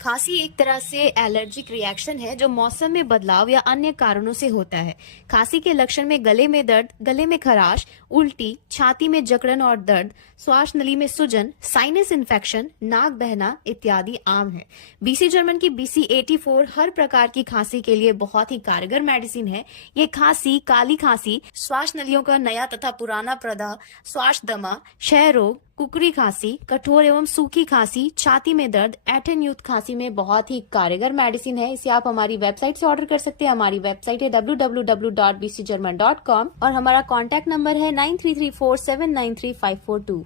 खांसी एक तरह से एलर्जिक रिएक्शन है जो मौसम में बदलाव या अन्य कारणों से होता है। खांसी के लक्षण में गले में दर्द, गले में खराश, उल्टी, छाती में जकड़न और दर्द, श्वास नली में सूजन, साइनस इन्फेक्शन, नाक बहना इत्यादि आम है। बीसी जर्मन की BC84 हर प्रकार की खांसी के लिए बहुत ही कारगर मेडिसिन है। ये खांसी, काली खांसी, श्वास नलियों का नया तथा पुराना प्रदाह, श्वास दमा, क्षय रोग, कुकरी खांसी, कठोर एवं सूखी खांसी, छाती में दर्द, ऐंठन युक्त खांसी में बहुत ही कारगर मेडिसिन है। इसे आप हमारी वेबसाइट से ऑर्डर कर सकते हैं। हमारी वेबसाइट है www.bcgerman.com और हमारा कॉन्टैक्ट नंबर है 9334793542।